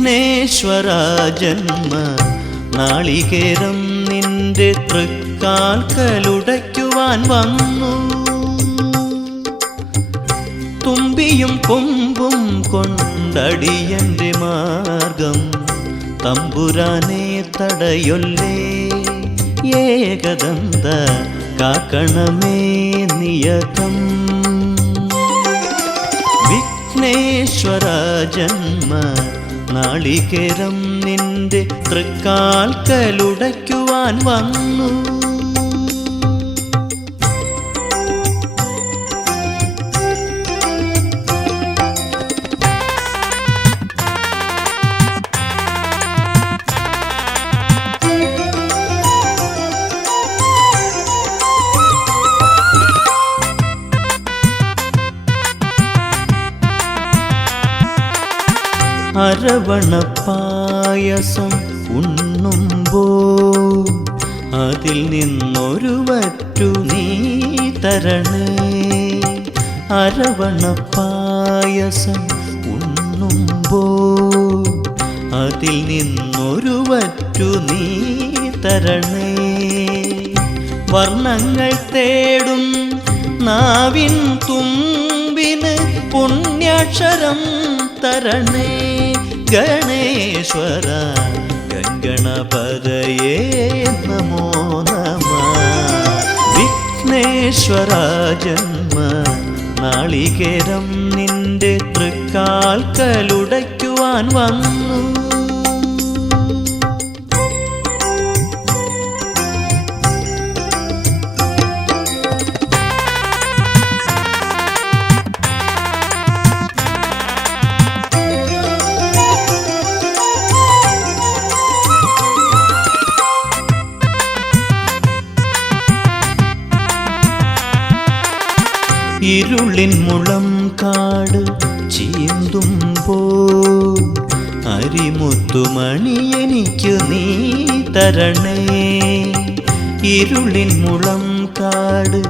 വിഘ്നേശ്വര ജന്മ നാളികേരം നിന്റെ തൃക്കാൽക്കലുടയ്ക്കുവാൻ വന്നു. തുമ്പിയും കൊമ്പും കൊണ്ടടിയന്റെ മാർഗം തമ്പുരാനെ തടയൊല്ലേ. ഏകദന്ത കാക്കണമേ നിയതം. വിഘ്നേശ്വര ജന്മ നാളികേരം നിന്റെ തൃക്കാൽക്കലുടയ്ക്കുവാൻ വന്നു. അരവണപ്പായസം ഉണ്ണുമ്പോൾ അതിൽ നിന്നൊരു വറ്റു നീ തരണേ. അരവണപ്പായസം ഉണ്ണുമ്പോൾ അതിൽ നിന്നൊരു വറ്റു നീ തരണേ. വർണ്ണങ്ങൾ തേടും നാവിൻ തുമ്പിന് പുണ്യാക്ഷരം തരണേ. ഗണേശ്വര ഗംഗണപതയേ നമോ നമഃ. വിഘ്നേശ്വര ജന്മ നാളികേരം നിന്റെ തൃക്കാൽക്കലുടയ്ക്കുവാൻ വന്നു. ഇരുളിൻ മുളം കാട് ചീന്തുമ്പോൾ അരിമുത്തുമണി എനിക്ക് നീ തരണേ. ഇരുളിൻ മുളം കാട്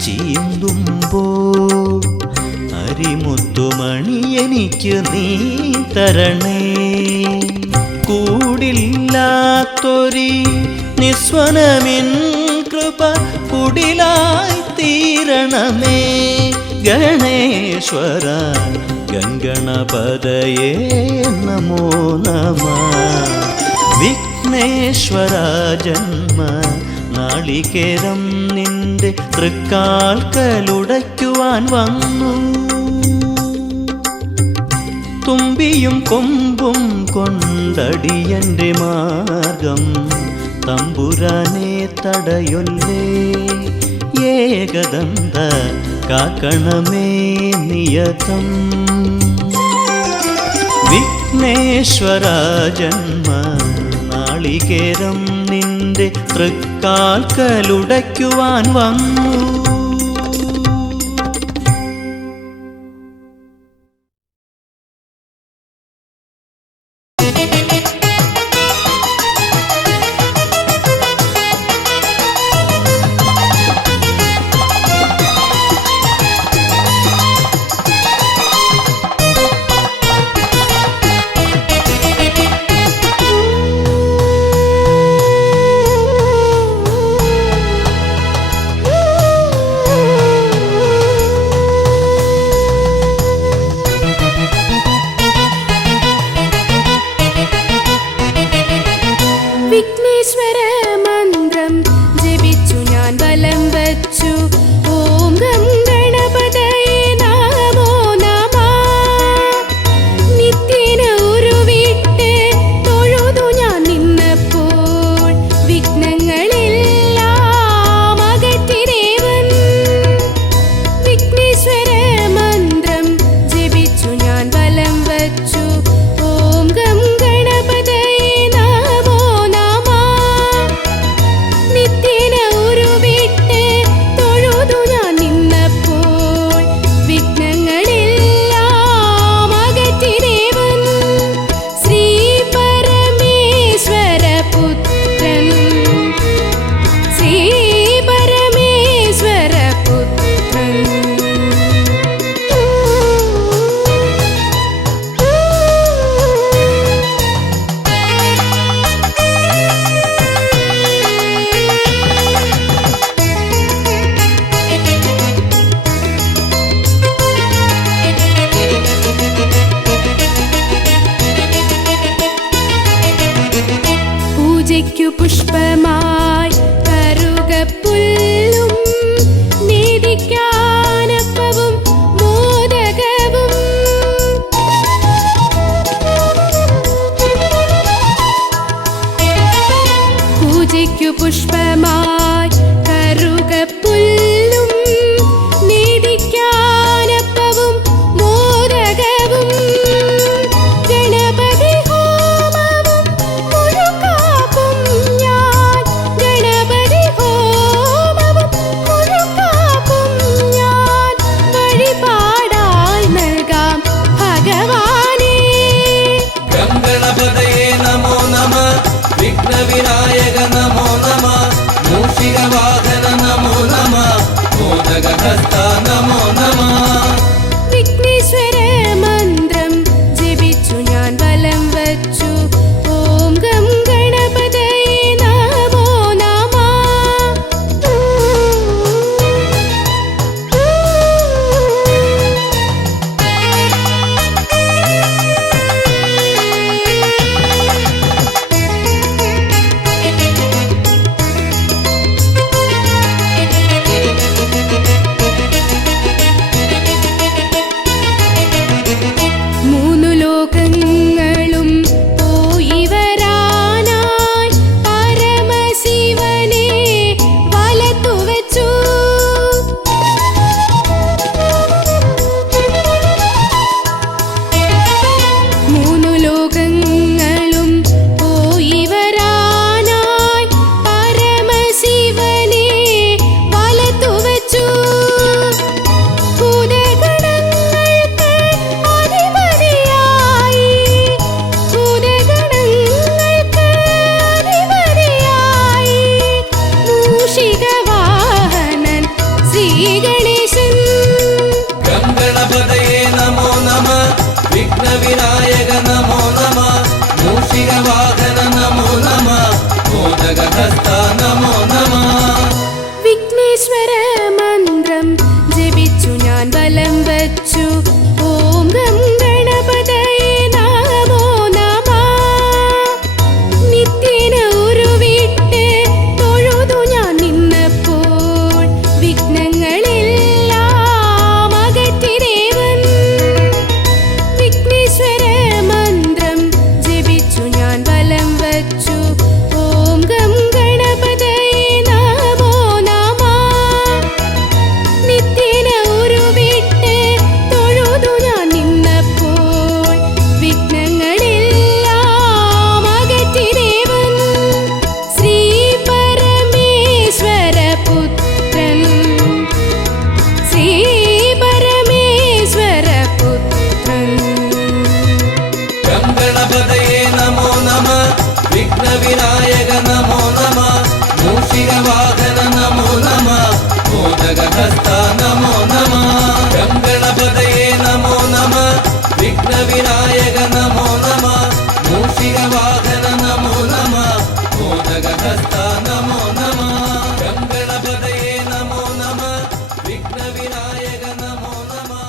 ചീന്തുമ്പോൾ അരിമുത്തുമണി എനിക്ക് നീ തരണേ. കൂടില്ലാത്തൊരി നിസ്വനമിൻ കൃപ കുടിലായി തീരണമേ. ഗണേശ്വര ഗംഗണപതയേ നമോ നമഃ. വിഘ്നേശ്വര ജന്മ നാളികേരം നിന്റെ തൃക്കാൽക്കലുടയ്ക്കുവാൻ വന്നു. തുമ്പിയും കൊമ്പും കൊണ്ടടിയന്റെ മാർഗം തമ്പുരാനെ തടയൊല്ലേ. ഏകദന്ത കാക്കണമേ നിയതം. വിഘ്നേശ്വര ജന്മ നാളികേരം നിന്റെ തൃക്കാൽക്കലുടയ്ക്കുവാൻ വന്നു. പുഷ്പമായി കറുകപ്പുല്ലും നേദിക്കാനപ്പവും മോദകവും ഗണപതി ഹോമവും മുഴുക്കാപ്പും ഞാൻ ഗണപതി ഹോമവും മുഴുക്കാപ്പും ഞാൻ വഴിപാടായി നൽകാം ഭഗവാനേ. ഗണപതയേ നമോ നമഃ, വിഘ്നവിനായക നമോ നമഃ, മൂഷികവാഹന നമോ നമഃ, മോദകഹസ്ത നമോ നമഃ. വിഘ്നേശ്വര മന്ത്രം ജപിച്ചു ഞാൻ വലം വച്ചു. ഓം ഗം ഗണപതയേ നമോ നമഃ. മൂന്നു ലോകങ്ങളും പോയി വരാനായി പരമശിവനെ വലത്തു വച്ചു. മൂന്നു ലോകങ്ങളും പോയി വരാനായി പരമശിവനെ വലത്തു വച്ചു. ഭൂതഗണങ്ങൾക്ക് അധിപതിയായി ഭൂതഗണങ്ങൾക്ക് അധിപതിയായി മൂഷികവാഹനൻ ശ്രീഗണേശൻ. ഗണപതയേ നമോ നമഃ, വിഘ്നവിനായക നമോ നമഃ, മൂഷികവാഹന നമോ നമഃ, മോദകഹസ്ത നമോ നമഃ. വിഘ്നേശ്വര മന്ത്രം ജപിച്ചു ഞാൻ വലം വച്ചു. ഓം ഗം ഗണപതയേ നമോ നമഃ. നിത്യേന ഉരുവിട്ട് തൊഴുതു ഞാൻ നിന്നപ്പോൾ വിഘ്നങ്ങളെല്ലാം അകറ്റി ദേവൻ. വിഘ്നേശ്വര മന്ത്രം ജപിച്ചു ഞാൻ വലം വച്ചു. ഓം ഗം ഗണപതയേ നമോ നമഃ. നിത്യേന ഉരുവിട്ട് തൊഴുതു ഞാൻ നിന്നപ്പോൾ വിഘ്നങ്ങളെല്ലാം അകറ്റി ദേവൻ. ശ്രീ പരമേശ്വര പുത്രൻ ശ്രീ പരമേശ്വര പുത്രൻ. ഗണപതയേ നമോ നമഃ, വിഘ്നവിനായക നമോ നമഃ, മൂഷികവാഹന നമോ നമഃ, മോദകഹസ്ത നമോ നമഃ. ഗണപതയേ നമോ നമഃ, വിഘ്നവിനായക നമോ നമഃ, മൂഷികവാഹന നമോ നമഃ, മോദകഹസ്ത നമോ നമഃ. ഗണപതയേ നമോ നമഃ, വിഘ്നവിനായക നമോ നമഃ,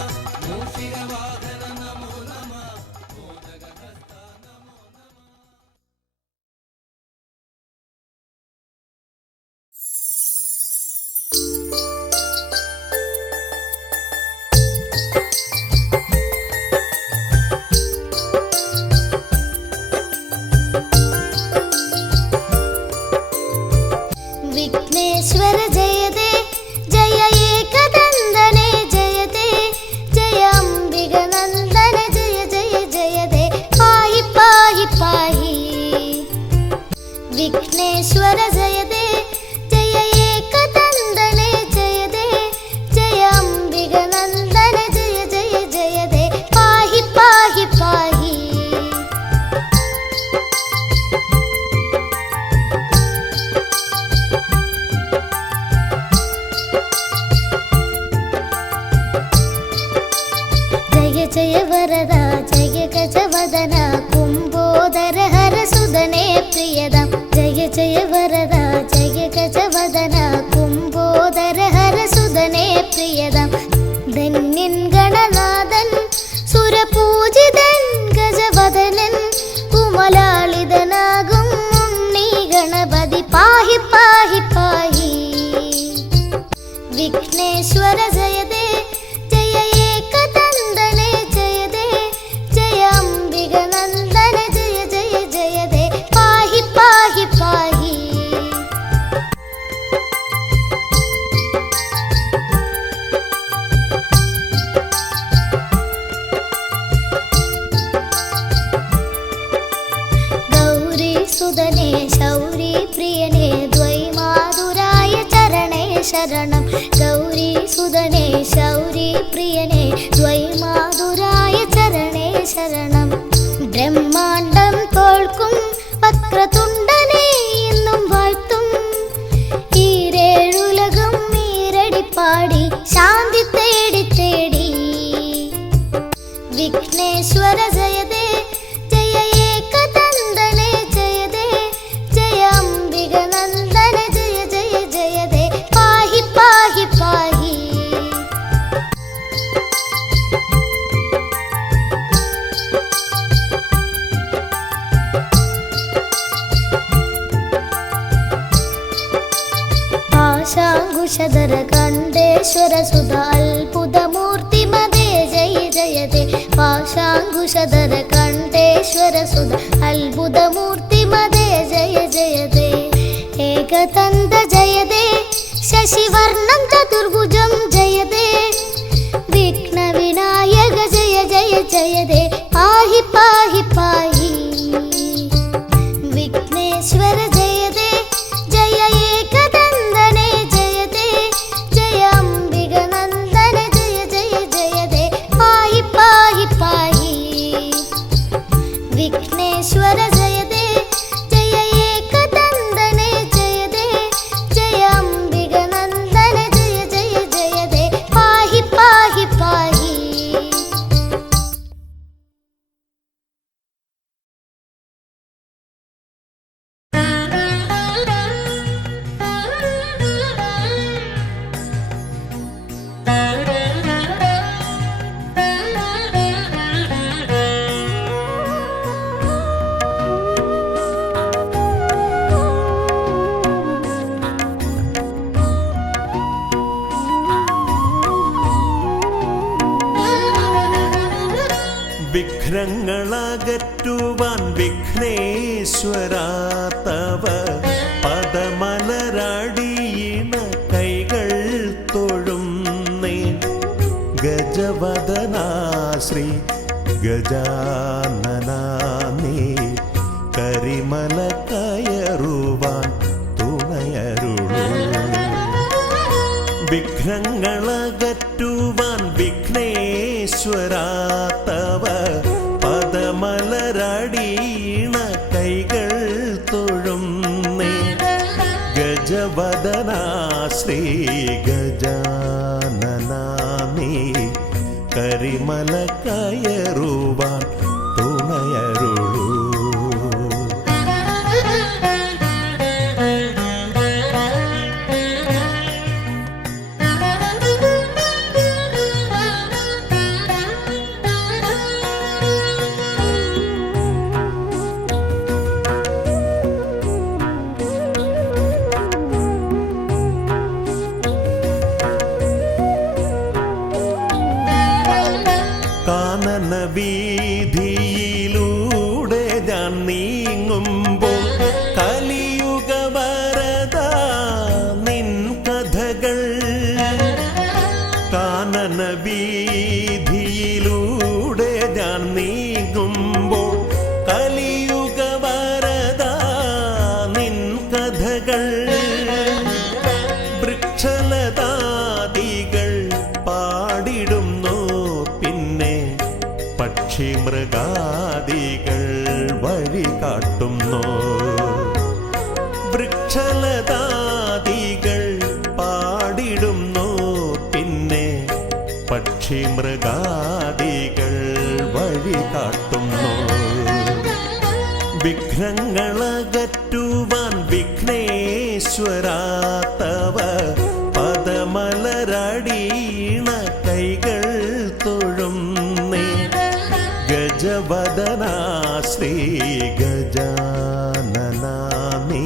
മൂഷികവാഹന നമോ നമഃ, മോദകഹസ്ത നമോ നമഃ. विघ्नेश्वर जयते जय एकदन्दने जयते जय अम्बिगनन्दन जय जय जयते पाहि पाहि पाहि. विघ्नेश्वर जयते जय एकदन्दने जयते जय अम्बिगनन्दन जय जय जयते पाहि पाहि पाहि. जय वरदा जय गजवदना कुम्भोदर हर सुदने प्रियदा. जय जय वरदा जय गजवदना कुम्भोदर हर सुदने प्रियदा. धन्यन गणनाथन सुरपूजिതൻ गजवदनൻ കുമലാളിതനാകും ഉണ്ണി ഗണപതി പാഹി പാഹി പാഹി. വിഘ്നേശ്വര ജയതേ ജയ ഏകദന്തനെ ജയതേ ജയ അംബികനന്ദന ജയ ജയ ജയതേ പാഹി പാഹി പാഹി. ശൗരി പ്രിയനേ ദ്വൈമാതുരായ ചരണേ ശരണം ഗൗരി സുതനേ ശൗരി പ്രിയനേ ദ്വൈമാതുരായ ചരണേ ശരണം ബ്രഹ്മാണ്ടം തോൽക്കും വക്രതുണ്ടനെ എന്നും വാഴ്ത്തും ഈരേഴുലകം ഈരടിപ്പാടി ശാന്തി തേടി തേടി വിഘ്നേശ്വര ജയദേ ജയ ഏകദന്തനെ ജയദേ ജയ അംബിക നന്ദന ജയ ജയ ജയദേ പാഹി പാഹി പാഹി പാശാങ്കുശധര കണ്ഠേശ്വര സുത അത്ഭുതമൂർത്തി മതേ ജയ ജയദേ പാശാങ്കുശധര കണ്ഠേശ്വര സുത അത്ഭുതമൂർത്തി മതേ ജയ ജയദേ ഏകദന്ത ജയദേ ശശിവർണം ചതുർഭുജം ജയദേ വിഘ്ന വിനായക ജയ ജയ ജയദേ പാഹി പാഹി പാഹി വിഘ്നേശ്വര ജയദേ ജയ ഏകദന്തനെ ജയദേ ജയ അംബിക നന്ദന ജയ ജയ ജയദേ പാഹി പാഹി പാഹി വിഘ്നേശ്വര ജയദേ ജയ ഏകദന്തനെ ജയദേ ജയ അംബിക നന്ദന ജയ ജയ ജയദേ പാഹി പാഹി പാഹി വിഘ്നങ്ങളകറ്റുവാൻ വിഘ്നേശ്വരാ തവ പദമലരടിയിണ കൈകൾ തൊഴുന്നേ ഗജവദനാ ശ്രീ ഗജാനനാ നീ കരിമല കയറുവാൻ തുണയരുളൂ വിഘ്നങ്ങളകറ്റുവാൻ വിഘ്നേശ്വരാ തവ പദമലരടിയിണ കൈകൾ തൊഴുന്നേ ഗജവദനാ ശ്രീ ഗജാനനാ നീ കരിമല കയറുവാൻ തുണയരുളൂ കാനന വീതിയിലൂടെ ഞാൻ നീങ്ങുമ്പോൾ കലിയുഗ വരദ നിൻ കഥകൾ കാനന വീതിയിലൂടെ ഞാൻ നീങ്ങുമ്പോൾ കലിയുഗ വരദ നിൻ കഥകൾ വൃക്ഷലതാദികൾ പാടിടുന്നു പിന്നെ പക്ഷി മൃഗാദികൾ വഴി കാട്ടുന്നു വൃക്ഷലതാദികൾ പാടിടുന്നു പിന്നെ പക്ഷി മൃഗാദികൾ വഴി കാട്ടുന്നു വിഘ്നങ്ങളകറ്റുവാൻ വിഘ്നേശ്വരാ തവ പദമലരടിയിണ കൈകൾ തൊഴുന്നേ ഗജവദനാ ശ്രീ ഗജാനനാ നീ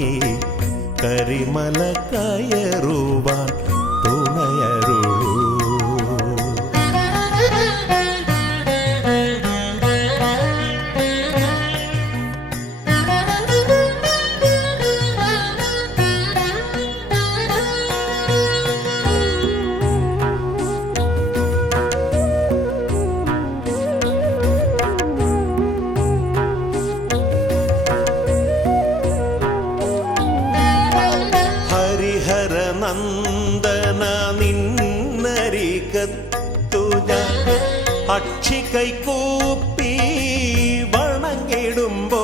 കരിമല കയറുവാൻ തുണയരുളൂ കൈകൂപ്പി വണങ്ങിടുമ്പോ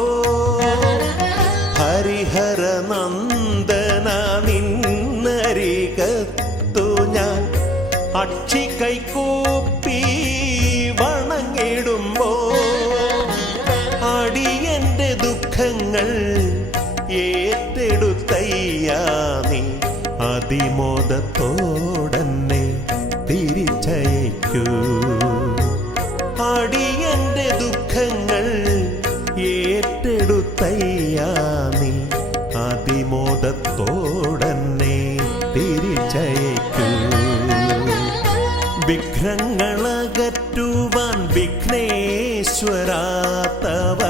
ഹരിഹര നന്ദന നിന്നരികത്തു ഞാൻ അക്ഷി കൈകൂപ്പി വണങ്ങിടുമ്പോ അടിയന്റെ ദുഃഖങ്ങൾ ഏറ്റെടുത്തയ്യാ നീ അതിമോദത്തോടന്നെ തിരിച്ചയക്കൂ. അടിയന്റെ ദുഃഖങ്ങൾ ഏറ്റെടുത്തയ്യാ നീ അതിമോദത്തോടന്നെ തിരിച്ചയക്കൂ. വിഘ്നങ്ങളകറ്റുവാൻ വിഘ്നേശ്വരാ തവ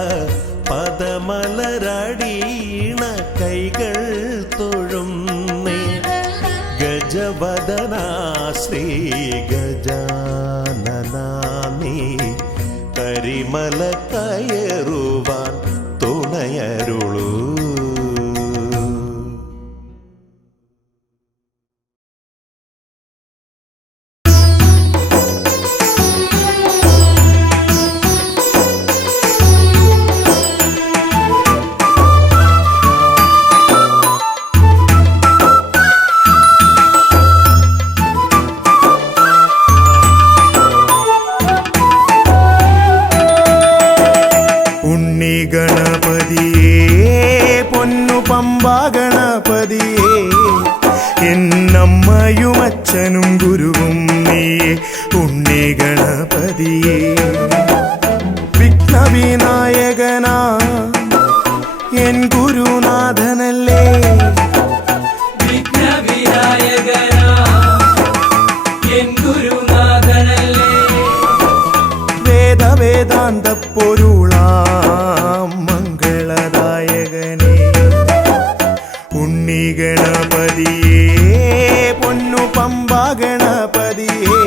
പദമലരടീണ കൈകൾ തൊഴുന്നേ. ഗജവദനാ ശ്രീ ഗജാനനാ നീ കരിമല കയറുവാൻ തുണയരുളൂ. അച്ഛനും ഗുരുവും നീയേ ഉണ്ണി ഗണപതിയേ. വിഘ്നവിനായകനാ എൻ ഗുരുനാഥനല്ലേ. വിഘ്നവിനായകനാ എൻ ഗുരുനാഥനല്ലേ. വേദവേദാന്ത പൊരുളാം മംഗളദായകനേ. ഉണ്ണി ഗണപതിയേ പൊന്നു പമ്പാ ഗണപതിയേ.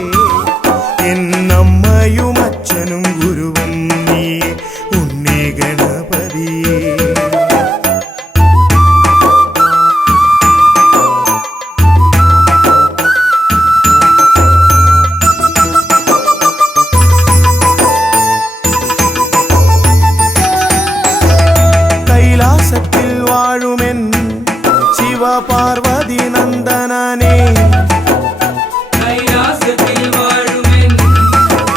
എന്നമ്മയും അച്ഛനും ഗുരുവും നീയേ ഉണ്ണി ഗണപതിയേ. കൈലാസത്തിൽ വാഴുമെൻ ശിവപാർവതി നന്ദനനേ. കൈലാസത്തിൽ വാഴുമെൻ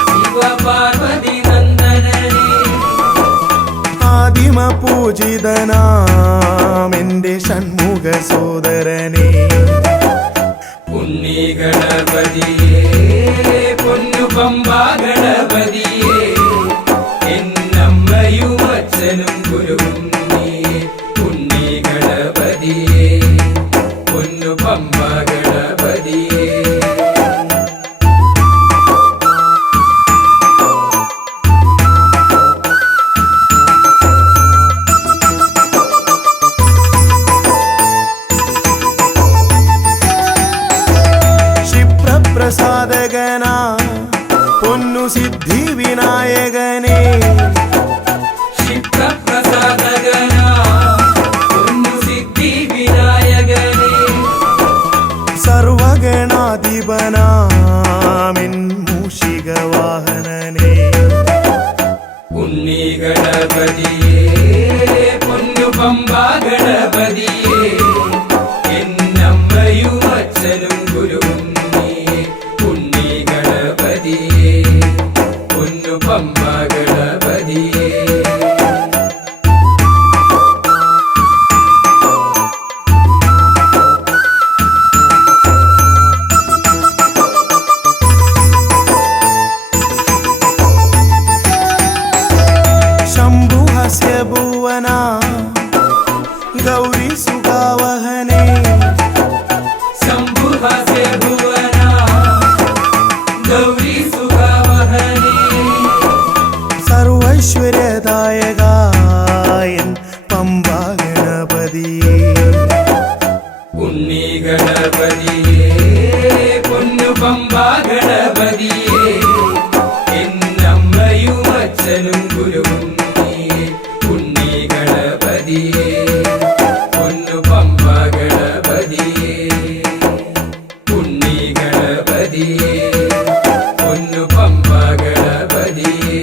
ശിവപാർവതി നന്ദനനേ. ആദിമ പൂജിതനാമെന്റെ ഷൺമുഖ സോദരനേ. ഉണ്ണി ഗണപതിയേ പൊന്നു പമ്പാ ഗണപതിയേ. എന്നമ്മയും അച്ഛനും ഗുരുവും നീയേ ഉണ്ണി ഗണപതിയേ പൊന്നു പമ്പാ ഗണപതിയേ. ക്ഷിപ്രപ്രസാദകനാ പൊന്നു സിദ്ധി വിനായകനേ. ക്ഷിപ്രപ്രസാദകനാ പൊന്നു സിദ്ധി വിനായകനേ. സർവഗണാധിപനാമിൻ മൂഷിക വാഹനനേ. ഉണ്ണി ഗണപതിയേ പൊന്നു പമ്പാ ഗണപതിയേ. എന്നമ്മയും അച്ഛനും ഗുരുവും നീയേ ഉണ്ണി ഗണപതിയേ പൊന്നു പമ്പാ ഗണപതിയേ. ശംഭുഹസ്യ ഭുവനാ ഗൗരി സുഖാവഹനേ. ശംഭുഹസ്യ ഭുവനാ ഗൗരി സുഖാവഹനേ. സർവൈശ്വര്യദായകായൻ പമ്പാ ഗണപതിയേ. ഉണ്ണി ഗണപതിയേ പൊന്നു പമ്പാ ഗണപതിയേ. എന്നമ്മയും അച്ഛനും ഗുരുവും നീയേ ഉണ്ണി ഗണപതിയേ പൊന്നു പമ്പാ ഗണപതിയേ. ഉണ്ണി ഗണപതിയേ പൊന്നു പമ്പാ ഗണപതിയേ.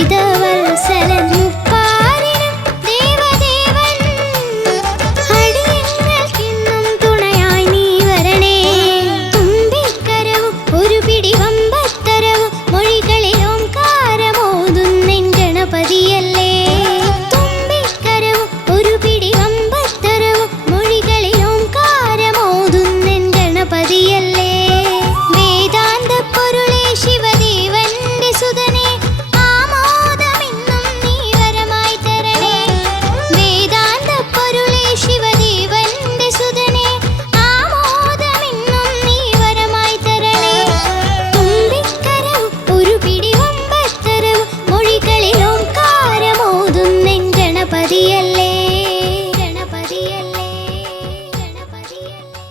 അമൃതവത്സലൻ മുപ്പാരിനും ദേവദേവൻ അടിയങ്ങൾക്കിന്നും തുണയായി നീ വരണേ. തുമ്പിക്കരവും ഒരു പിടി വമ്പത്തരവും മൊഴികളിൽ ഓംകാരമോതുന്നെൻ ഗണപതിയല്ലേ. തുമ്പിക്കരവും ഒരു പിടി വമ്പത്തരവും മൊഴികളിൽ ഓംകാരമോതുന്നെൻ ഗണപതിയല്ലേ. വേദാന്ത പൊരുളേ ശിവദേവന്റെ സുതനേ ആമോദമിന്നും നീ വരമായി തരണേ. വേദാന്ത പൊരുളേ ശിവദേവന്റെ സുതനേ ആമോദമിന്നും നീ വരമായി തരണേ. തുമ്പിക്കരവും ഒരു പിടി വമ്പത്തരവും മൊഴികളിൽ ഓംകാരമോതുന്നെൻ ഗണപതിയല്ലേ. ഗണപതിയല്ലേ ഗണപതിയല്ലേ.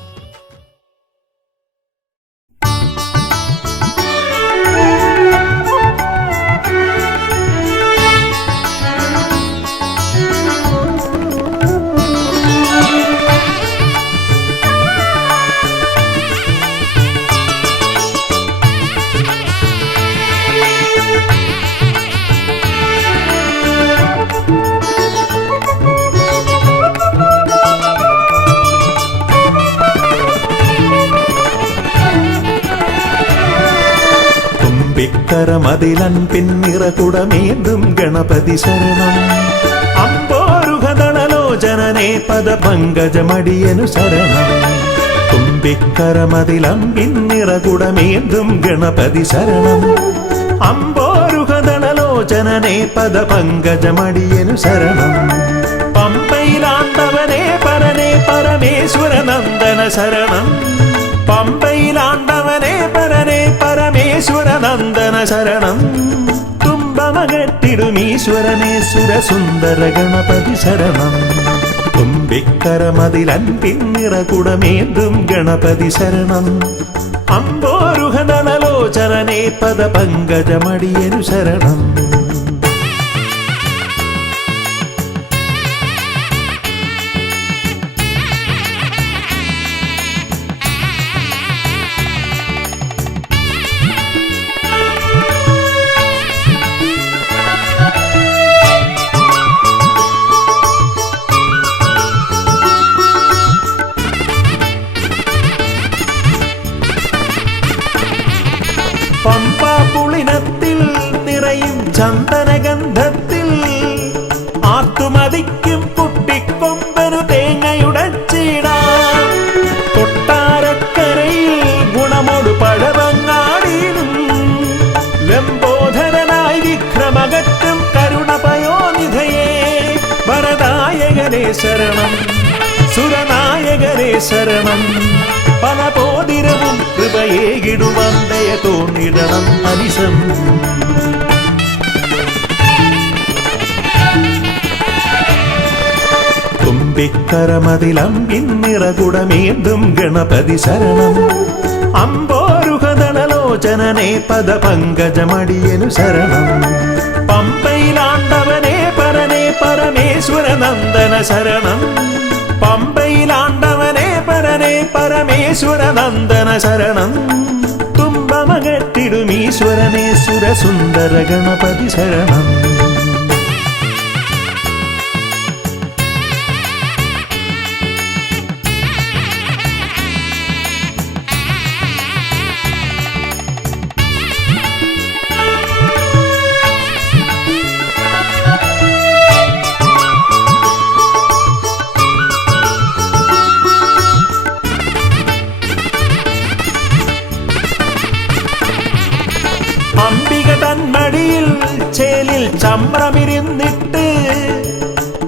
തുമ്പിക്കരമതിലൻ പിന്നിറകുടമേന്തും ഗണപതി ശരണം. അമ്പോരുഹദളലോചനനേ പദപങ്കജമടിയനു ശരണം. തുമ്പിക്കരമതിലൻ പിന്നിറകുടമേന്തും ഗണപതി ശരണം. അമ്പോരുഹദളലോചനനേ പദപങ്കജമടിയനു ശരണം. പമ്പയിലാണ്ടവനേ പരനേ പരമേശ്വരനന്ദന ശരണം. പമ്പയിലാണ്ടവനേ പരനേ പരമേശ്വരനന്ദന ശരണം. തുമ്പമകട്ടിടുമീശ്വരനേ സുരസുന്ദര ഗണപതി ശരണം. തുമ്പിക്കരമതിലൻ പിന്നിറകുടമേന്തും ഗണപതി ശരണം. അമ്പോരുഹദളലോചനനേ പദപങ്കജമടിയനു ശരണം. പമ്പാപുളിനത്തിൽ നിറയും ചന്ദനഗന്ധത്തിൽ ആത്തുമതിക്കും കുട്ടിക്കൊമ്പനു തേങ്ങയുടച്ചിടാം. കൊട്ടാരക്കരയിൽ ഗുണമോട് പഴവങ്ങാടിയിലും ലംബോധരനായി വിക്രമകറ്റും കരുണപയോനിധയേ വരദായകനേ ശരണം. സുരനായകനേ ശരണം. പല പോതിരവും കൃപയേകിടുവന്തയ തോന്നിടണം അനിശം. തുമ്പിക്കരമതിലം പിന്നിറകുടമേന്തും ഗണപതി ശരണം. അമ്പോരുഹദളലോചനനേ പദപങ്കജമടിയനു ശരണം. പമ്പയിലാണ്ടവനേ പരനേ പരമേശ്വരനന്ദന ശരണം. പമ്പയിലാണ്ടവനേ പരനേ പരമേശ്വരനന്ദന ശരണം. തുമ്പമകട്ടിടുമീശ്വരനേ സുരസുന്ദര ഗണപതി ശരണം. അംബിക തന്മടിയിൽ ചേലിൽ ചമ്രമിരുന്നിട്ട്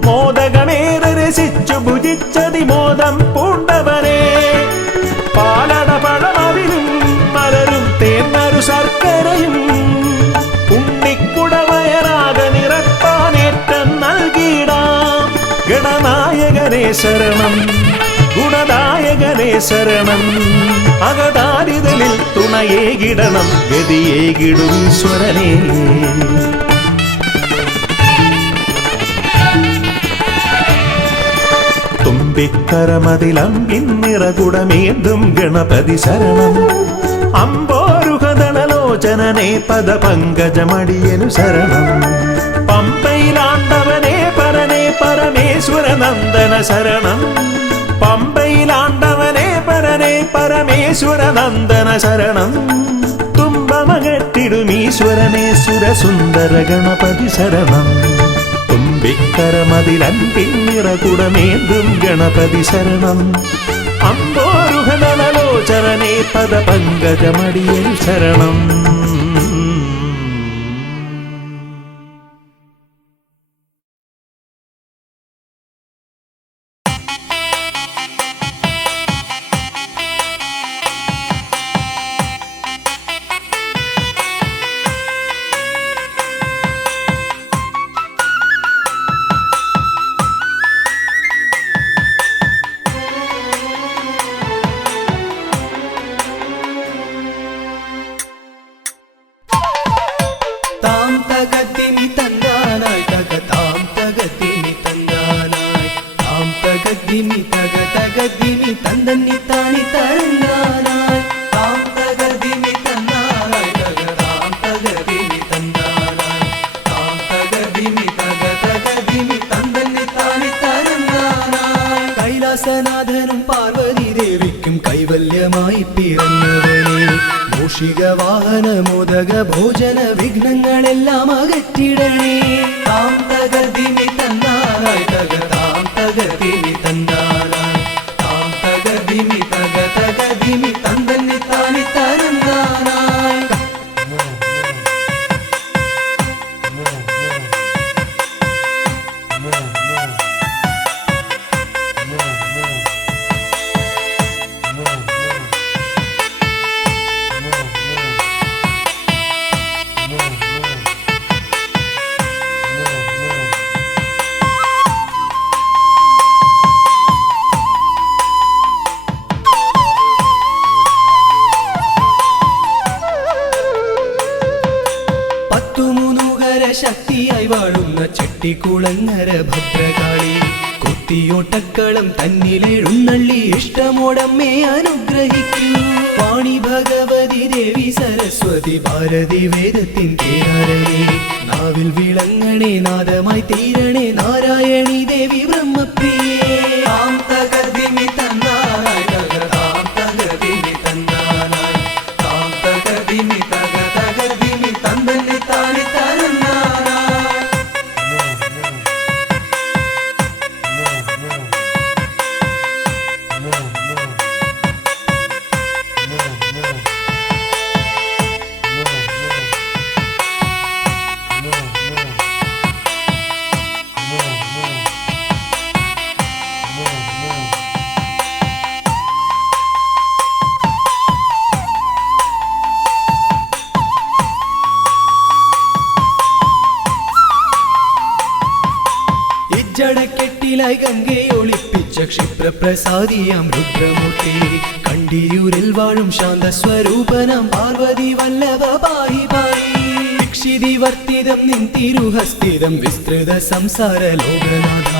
മോദകമേറെ രസിച്ചു ഭുജിച്ചതിമോദം പൂണ്ടവനെ. പാലട പഴമവിലും മലരും തേന്നരു ശർക്കരയും ഉണ്ണിക്കുടവയറാക നിറപ്പാനേറ്റം നൽകിയിടാം. ഗണനായകനേ ശരണം. ഗുണദായകനേ ശരണം. അകതാരിതലിൽ തുണയേകിടണം ഗതിയേകിടും ഈശ്വരനേ. തുമ്പിക്കരമതിലം പിന്നിറകുടമേന്തും ഗണപതി ശരണം. അമ്പോരുഹദളലോചനനേ ലോചനനെ പദപങ്കജമടിയനു ശരണം. പമ്പയിലാണ്ടവനെ പരനെ പരമേശ്വര നന്ദന ശരണം. പമ്പയിലാണ്ടവനെ പരനെ പരമേശ്വര നന്ദന ശരണം. തുമ്പമകറ്റിടുമീശ്വരനെ സുരസുന്ദര ഗണപതി ശരണം. തുമ്പിക്കരമതിലൻപിന്നിറകുടമേന്തും ഗണപതി ശരണം. അമ്പോരുഹനലോചനനെ പദപങ്കജമടിയനു ശരണം. കൈലാസനാഥനും പാർവതി ദേവിക്കും കൈവല്യമായി പിറന്നവനെ മൂഷിക വാഹന മോദക ഭോജന വിഘ്നങ്ങളെല്ലാം അകറ്റിടണേ. താം തകതിമി തന്നാനായി തക താം തകതിമി തന്നാനായി താം തകതിമി തക തകതിമി തന്തന്നി താനി തരന്നാനായി. ശക്തിയായി വാഴുന്ന ചെട്ടിക്കുളങ്ങര ഭദ്രകാളി കുത്തിയോട്ടക്കളം തന്നിലെഴുന്നള്ളി ഇഷ്ടമോടമ്മേ അനുഗ്രഹിക്കൂ. വാണി ഭഗവതി ദേവി സരസ്വതി ഭാരതി വേദത്തിൻ കേരളേ നാവിൽ വിളങ്ങണേ നാദമായി തീരണേ നാരായണി ദേവി ബ്രഹ്മപ്രിയേ. താം തകതിമി തന്നാനായി തക താം തകതിമി തന്നാനായി താം തകതിമി തക തകതിമി തന്തന്നി താനി തരന്നാനായി. ജടക്കെട്ടിലായി ഗംഗയെ ഒളിപ്പിച്ച ക്ഷിപ്രപ്രസാദിയാം രുദ്രമൂർത്തി കണ്ടിയൂരിൽ വാഴും ശാന്തസ്വരൂപനാം പാർവതി വല്ലഭ പാഹി പാഹി. ദീക്ഷിതിവർത്തിതം നിൻ തിരുഹസ്തിതം വിസ്തൃത സംസാര ലോകനാഥ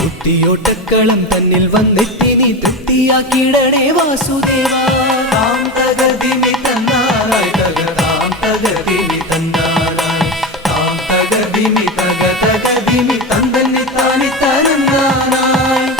കുത്തിയോട്ടക്കളം തന്നിൽ വന്നെത്തി നീ തൃപ്തിയാക്കിടണേ വാസുദേവ. താം തകതിമി തന്നാനായി തക താം തകതിമി തന്നാനായി താം തകതിമി തക തകതിമി തന്തന്നി താനി തരന്നാനായി.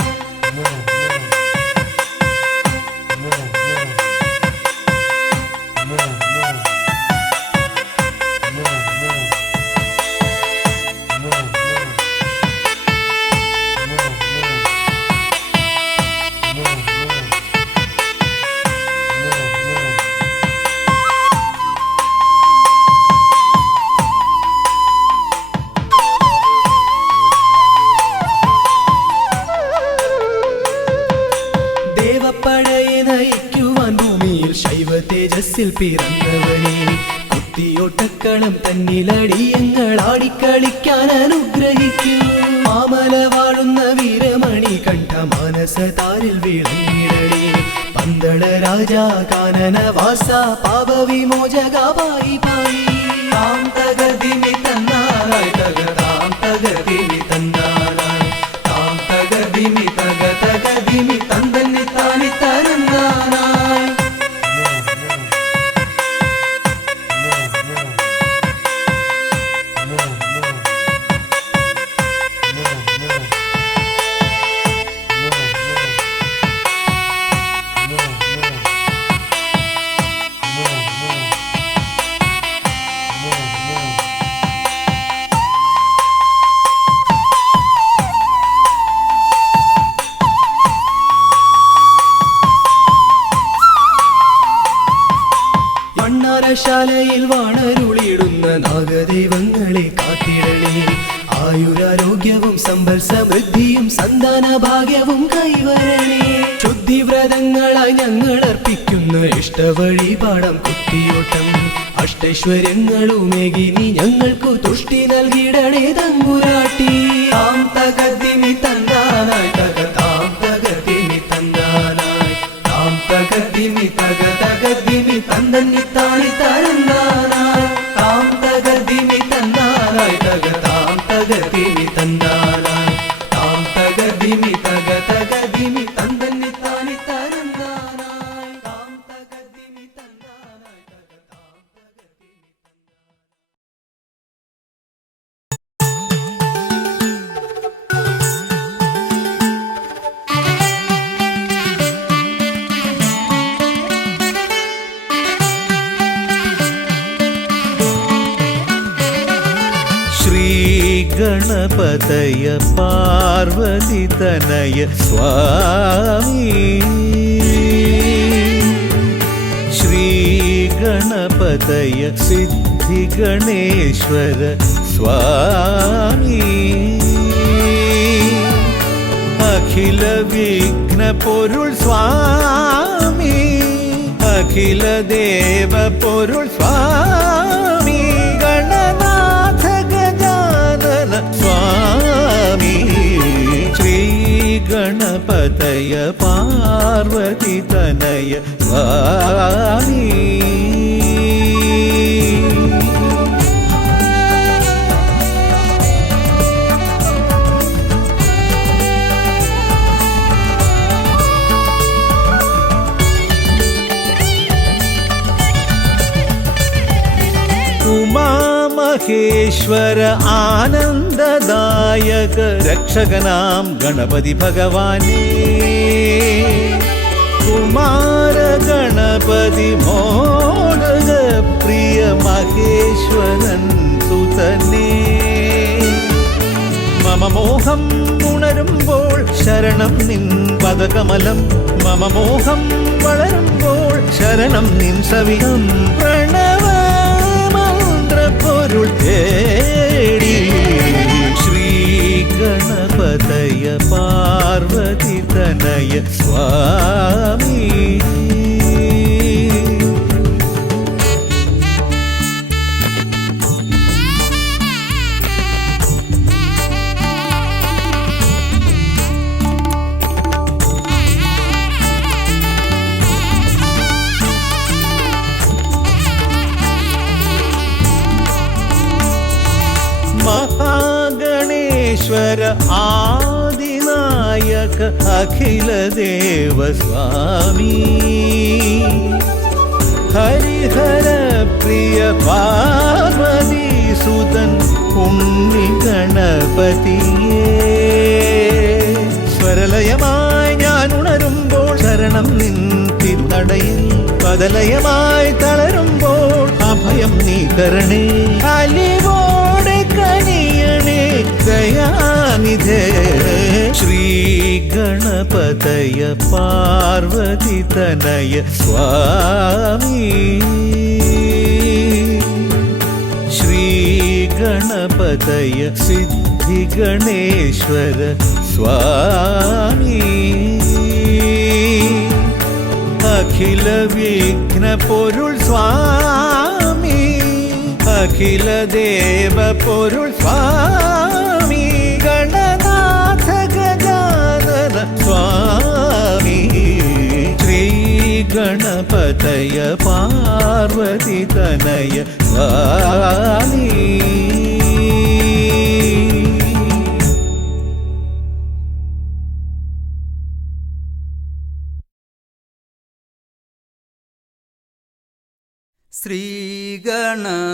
ദേവപ്പടയെ നയിക്കുവാൻ ഭൂമിയിൽ ശൈവ തേജസ്സിൽ പിറന്നവനെ കുത്തിയോട്ടക്കളം തന്നിലടിയങ്ങൾ ആടിക്കളിക്കാൻ അനുഗ്രഹിക്കൂ. മാമല വാഴുന്ന വീരമണി കണ്ഠ മാനസതാരിൽ വിളങ്ങിടണേ പന്തള രാജാ കാനന വാസ പാപവിമോചക പായി പായി. താം തകതിമി തന്നാനായി തക താം തകതിമി തന്നാനായി താം തകതിമി തക തകതിമി തന്തന്നി താനി തരന്നാനായി. കാത്തിടണേ. ആയുരാരോഗ്യവും സമ്പൽ സമൃദ്ധിയും സന്താന ഭാഗ്യവും കൈവരണേ. ശുദ്ധിവ്രതങ്ങളായി ഞങ്ങൾ അർപ്പിക്കുന്ന ഇഷ്ടവഴിപാടം കുത്തിയോട്ടം. അഷ്ടൈശ്വര്യങ്ങളുമേകി നീ ഞങ്ങൾക്കു തുഷ്ടി നൽകിടണേ തമ്പുരാട്ടി. താം തകതിമി തന്നാനായി താം തകതിമി തന്നാനായി താം തകതിമി തകതിമി തന്നി താണി തരന്നാനായി താം തകതിമി തന്നാനായി താം തകതിമി തന്നാനായി താം തകതിമി തകതിമി തന്നി താണി തരന്നാനായി താം തകതിമി തന്നാനായി താം തകതിമി. ശ്രീഗണപതയ പാർവതിതനയ സ്വാമി ശ്രീഗണപതയ സിദ്ധിഗണേശ്വര സ്വാമി അഖില വിഘ്ന പൊരുൾ സ്വാമി അഖില ദേവ പൊരുൾ സ്വാമി ഗണനാഥ ഗജാനന സ്വാമി ശ്രീ ഗണപതയ പാർവതിതനയ സ്വാമി. ഉമാമഹേശ്വര ആനന്ദദായക രക്ഷകനാം ഗണപതി ഭഗവാനേ കുമാര ഗണപതി മോദക പ്രിയ മഹേശ്വരൻ സുതനേ മമ മോഹം ഉണരുമ്പോൾ ശരണം നിൻ പദകമലം മമ മോഹം വളരുമ്പോൾ ശരണം നിൻ സവിധം പ്രണവ പൊരുൾ തേടി ശ്രീ ഗണപതയ പാർവതിതനയ സ്വാമി. മഹാഗണേശ്വര ആദിനായക അഖില ദേവ സ്വാമി ഹരിഹര പ്രിയ പാർവതി സുതൻ ഉണ്ണി ഗണപതിയേ സ്വരലയമായി ഞാൻ ഉണരുമ്പോൾ ശരണം നിൻ തിരുനടയിൽ പദലയമായി തളരുമ്പോൾ അഭയം നീ തരണേ അലിവോടെ കനിയണേ ദയാനിധേ ശ്രീ ഗണപതയ പാർവതിതനയ സ്വാമി ശ്രീ ഗണപതയ സിദ്ധിഗണേശ്വര സ്വാമി അഖില വിഘ്ന പൊരുൾ സ്വാമി അഖില ദേവ പൊരുൾ സ്വാമി ഗണനാഥ ഗജാനന സ്വാമി ശ്രീ ഗണപതയ പാർവതിതനയ സ്വാമി.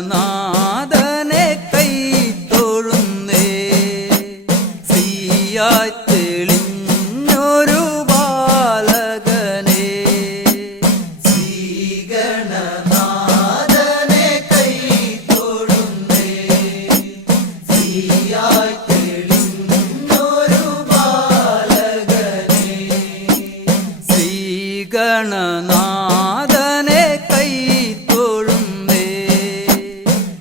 ശ്രീഗണനാഥനെ കൈ തൊഴുന്നേ ശ്രീയായി തെളിഞ്ഞൊരു ബാലകനെ ശ്രീഗണനാഥനെ കൈ തൊഴുന്നേ ശ്രീയായി തെളിഞ്ഞൊരു ബാലകനെ ശ്രീഗണനാഥനെ കൈ തൊഴുന്നേ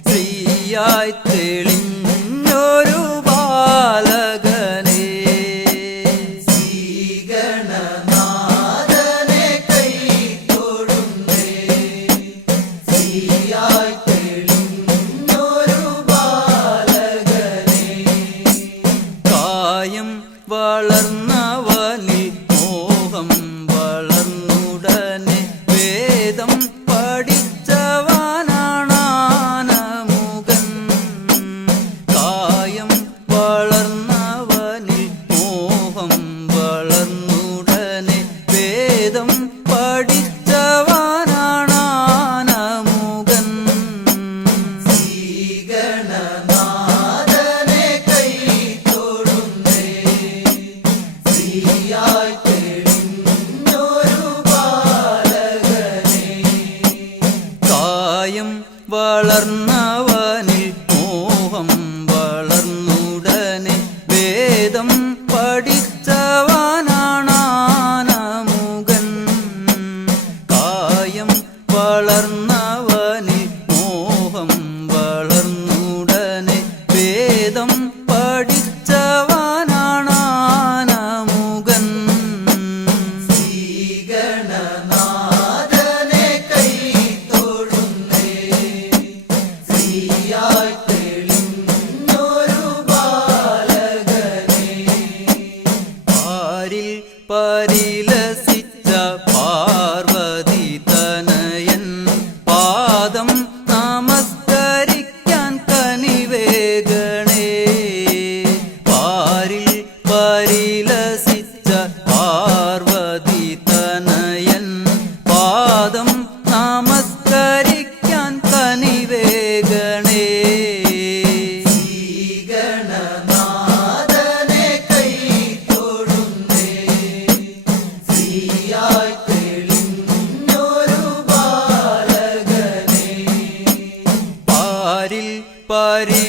ശ്രീയായി തെളിഞ്ഞ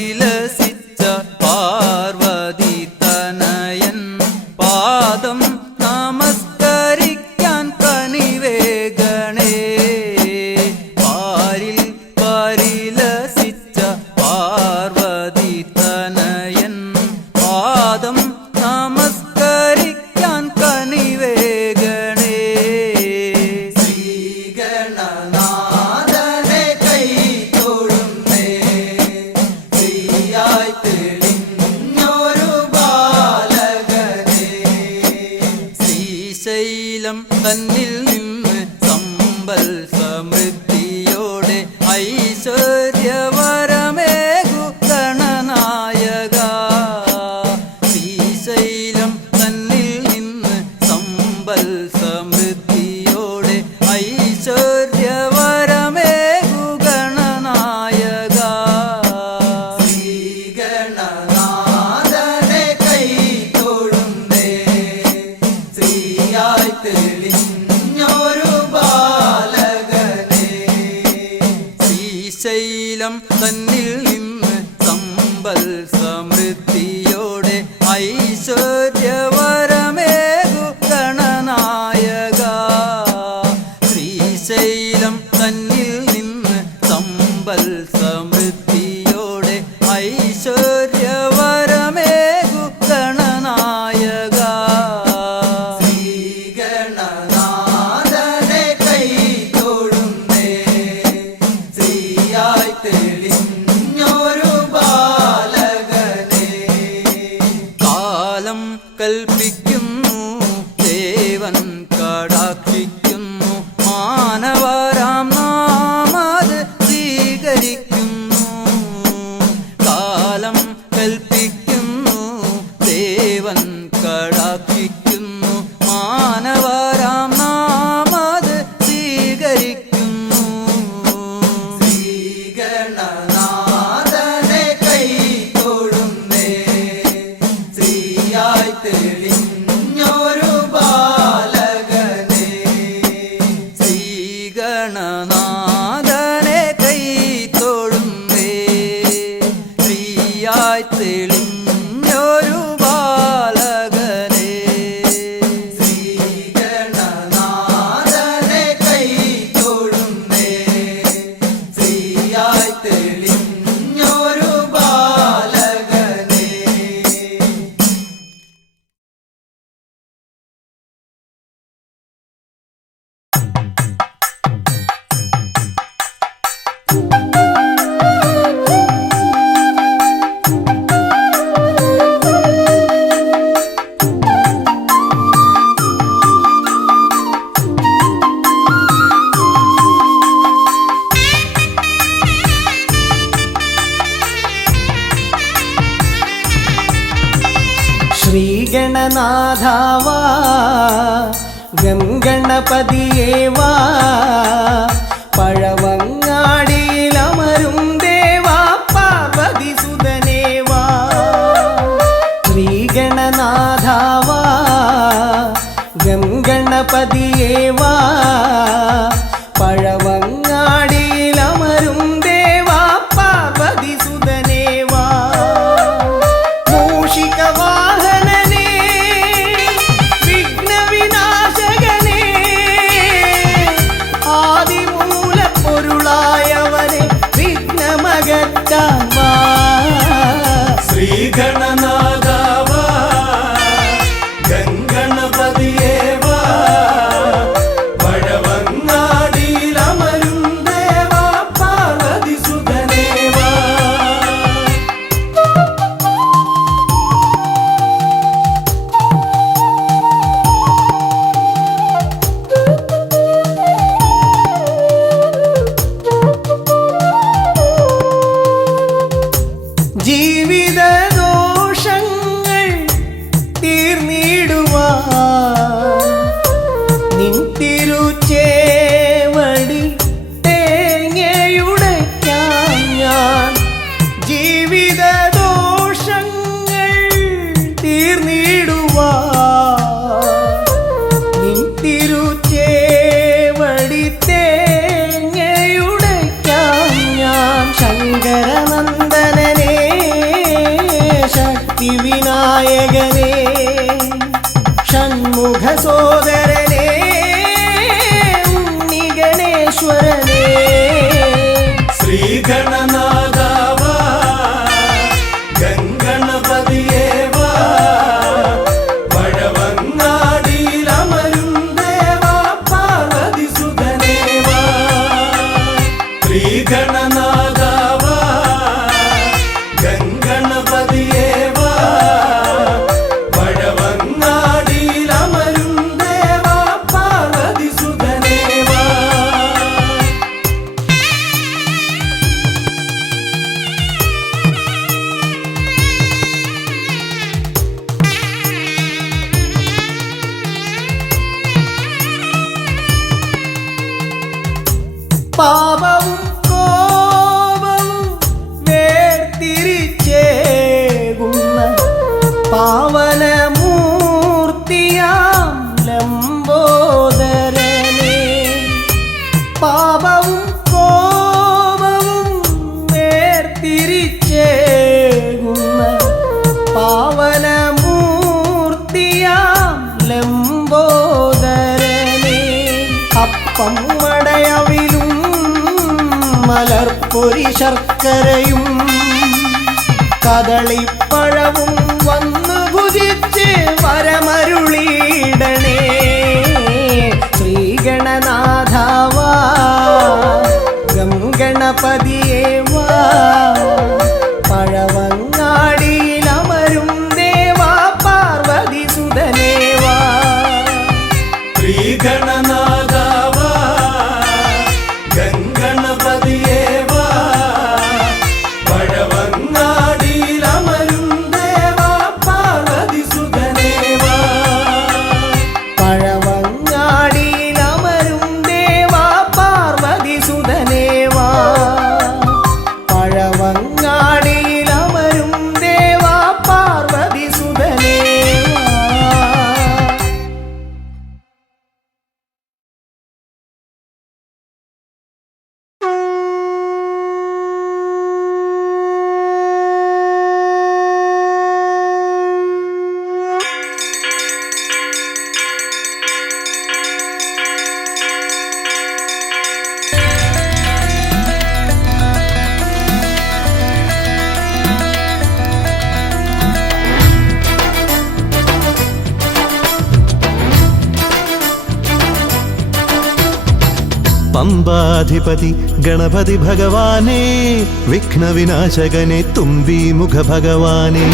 പരിലസിച്ച പാർവതി തനയൻ പാദം നമസ്കരിക്കാൻ കനിവേഗണേ. പാരിൽ പരിലസിച്ച പാർവതി തനയൻ പാദം നമസ്കരിക്കാൻ കനിവേഗണേ. ശ്രീഗണനാഥനെ കൈ തൊഴുന്നേ, ശ്രീയായി തെളിഞ്ഞൊരു ബാലകനെ. ശ്രീശൈലം തന്നിൽ നിന്ന് സമ്പൽ സമൃദ്ധിയോടെ ഐശ്വര്യവരമേകു ഗണനായക. ശ്രീശൈലം തന്നിൽ നിന്ന് സമ്പൽ സമൃദ്ധിയോടെ ഐശ്വര്യവരമേകു ഗണനായക. ശ്രീഗണനാഥനെ കൈ തൊഴുന്നേ, ശ്രീയായി തെളിഞ്ഞൊരു ബാലകനെ. ശ്രീശൈലം തന്നിൽ നിന്ന് സമ്പൽ സമൃദ്ധിയോടെ ഐശ്വര്യവരമേകു ഗണനായക. ശ്രീശൈലം തന്നിൽ നിന്ന് സമ്പൽ സമൃദ്ധിയോടെ ഐശ്വര്യവരമേകു ഗണനായക. ശ്രീഗണനാഥനെ കൈ തൊഴുന്നേ, ശ്രീയായി തെളിഞ്ഞൊരു ബാലകനെ. കാലം കൽപ്പിക്കുന്നു ദേവൻ കടാക്ഷിക്കുന്നു മാനവരാം നാമത് സ്വീകരിക്കുന്നു. കാലം കൽപ്പിക്കുന്നു ദേവൻ കടാക്ഷിക്കുന്നു മാനവരാം നാമത് സ്വീകരിക്കുന്നു. ശ്രീഗണനാഥനെ കൈ തൊഴുന്നേ, ശ്രീയായി തെളിഞ്ഞൊരു ബാലകനെ. ശ്രീഗണനാഥനെ കൈ തൊഴുന്നേ, ശ്രീയായി തെളിഞ്ഞൊരു ബാലകനെ. ശ്രീഗണനാഥനെ കൈ തൊഴുന്നേ, ശ്രീയായി തെളിഞ്ഞൊരു ബാലകനെ. ശ്രീഗണനാഥാവാ ഗംഗണപതിയേവാ പഴവങ്ങാടിയിലമരും ദേവാ പാർവതി സുതനേവാ. ശ്രീഗണനാഥാവാ ഗംഗണപതിയേവാ പഴവങ്ങാടിയിലമരും ദേവാ പാർവതി സുതനേവാ. മൂഷികവാഹനനേ വിഘ്നവിനാശകനേ ആദിമൂലപ്പൊരുളായവനെ വിഘ്നമകറ്റാൻ വാ. ശ്രീഗണനാഥാവാ ഗംഗണപതിയേവാ പഴവങ്ങാടിയിലമരും ദേവാ പാർവതി സുതനേവാ. ജീവിതദോഷങ്ങൾ തീർന്നിടുവാൻ നിൻ തിരുച്ചേവടി തേങ്ങയുടയ്ക്കാൻ ഞാൻ. ജീവിതദോഷങ്ങൾ തീർന്നിടുവാൻ നിൻ തിരുച്ചേവടി തേങ്ങയുടയ്ക്കാൻ ഞാൻ. ശങ്കരനന്ദനനേ പതിയേ വാ പഴവങ്ങാടിയിലമരും ദേവാ പാർവതി സുതനേ വാ. പാപവും കോപവും വേർതിരിച്ചേകുന്ന പാവനമൂർത്തിയാം ലംബോദരനെ. പാപവും കോപവും വേർതിരിച്ചേകുന്ന പാവനമൂർത്തിയാം ലംബോദരനെ. അപ്പം മടയവിലും മലർപ്പൊരി ശർക്കരയും കദളിപ്പഴവും വന്നു ഭുജിച്ച് വരമരുളിയിടണേ. ശ്രീഗണനാഥാവാ ഗംഗണപതിയേ വാ പഴവങ്ങാടിയിലമരും ദേവാ പാർവതി സുതനേ വാ. ശ്രീഗണനാഥാവാ ഗംഗണപതിയേ വാ പഴവങ്ങാടിയിലമരും ദേവാ പാർവതി സുതനേ വാ. പഴവങ്ങാടിയിലമരും ദേവാ പാർവതി സുതനേ വാ. പഴവങ്ങാടിയിലമരും ദേവാ പാർവതി സുതനേ വാ. പമ്പാധിപതി ഗണപതി ഭഗവാനേ വിഘ്നവിനാശകനെ തുമ്പി മുഖ ഭഗവാനേ.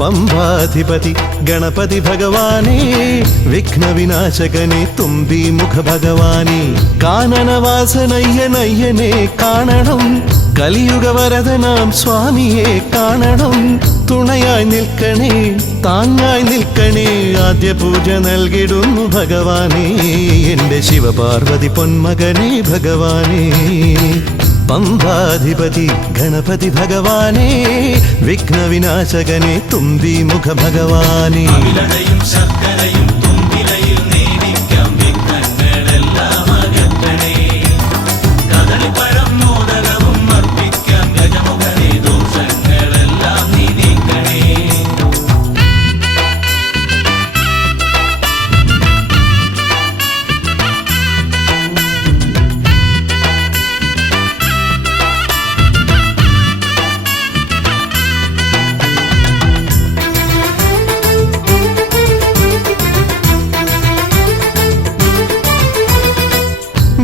പമ്പാധിപതി ഗണപതി ഭഗവാനേ വിഘ്നവിനാശകനെ തുമ്പി മുഖ ഭഗവാനേ. കാനനവാസനയ്യനയ്യനെ കാണണം കലിയുഗവരദനാം സ്വാമിയെ കാണണം. തുണയായി നിൽക്കണേ താങ്ങായി നിൽക്കണേ ആദ്യ പൂജ നൽകിടുന്നു ഭഗവാനേ എൻ്റെ ശിവപാർവതി പൊന്മകനേ ഭഗവാനേ. പമ്പാധിപതി ഗണപതി ഭഗവാനേ വിഘ്നവിനാശകനെ തുമ്പി മുഖ ഭഗവാനേ. ശർക്കരയും തുമ്പിലയിൽ നേടിക്കാം വിഘ്നങ്ങളെല്ലാം അകറ്റണേ. കദളിപ്പഴം മോദകവും അർപ്പിക്കാം ഗജമുഖനെ ദോഷങ്ങളെല്ലാം നീ നീക്കണേ.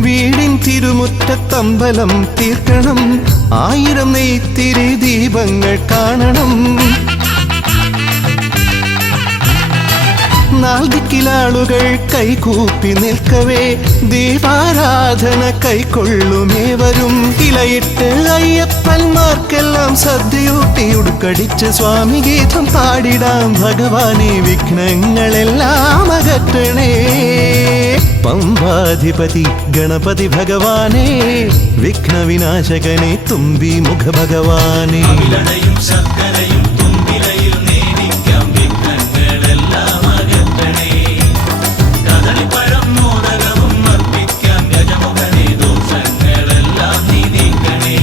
വീടിൻ തിരുമുറ്റത്തമ്പലം തീർക്കണം 1000 നെയ്ത്തിരി ദീപങ്ങൾ കാണണം. നാൽദിക്കിലാളുകൾ കൈകൂപ്പി നിൽക്കവേ ദീപാരാധന കൈക്കൊള്ളുമേവരും. ഇലയിട്ട് അയ്യപ്പന്മാർക്കെല്ലാം സദ്യയൂട്ടി ഉടുക്കടിച്ച് സ്വാമി ഗീതം പാടിടാം ഭഗവാനെ വിഘ്നങ്ങളെല്ലാം അകറ്റണേ. പമ്പാധിപതി ഗണപതി ഭഗവാനേ വിഘ്നവിനാശകനെ തുമ്പി മുഖ ഭഗവാനേ. ശർക്കരയും തുമ്പിലയിൽ നേടിക്കാം വിഘ്നങ്ങളെല്ലാം അകറ്റണേ. കദളിപ്പഴം മോദകവും അർപ്പിക്കാം ഗജമുഖനെ ദോഷങ്ങളെല്ലാം നീ നീക്കണേ.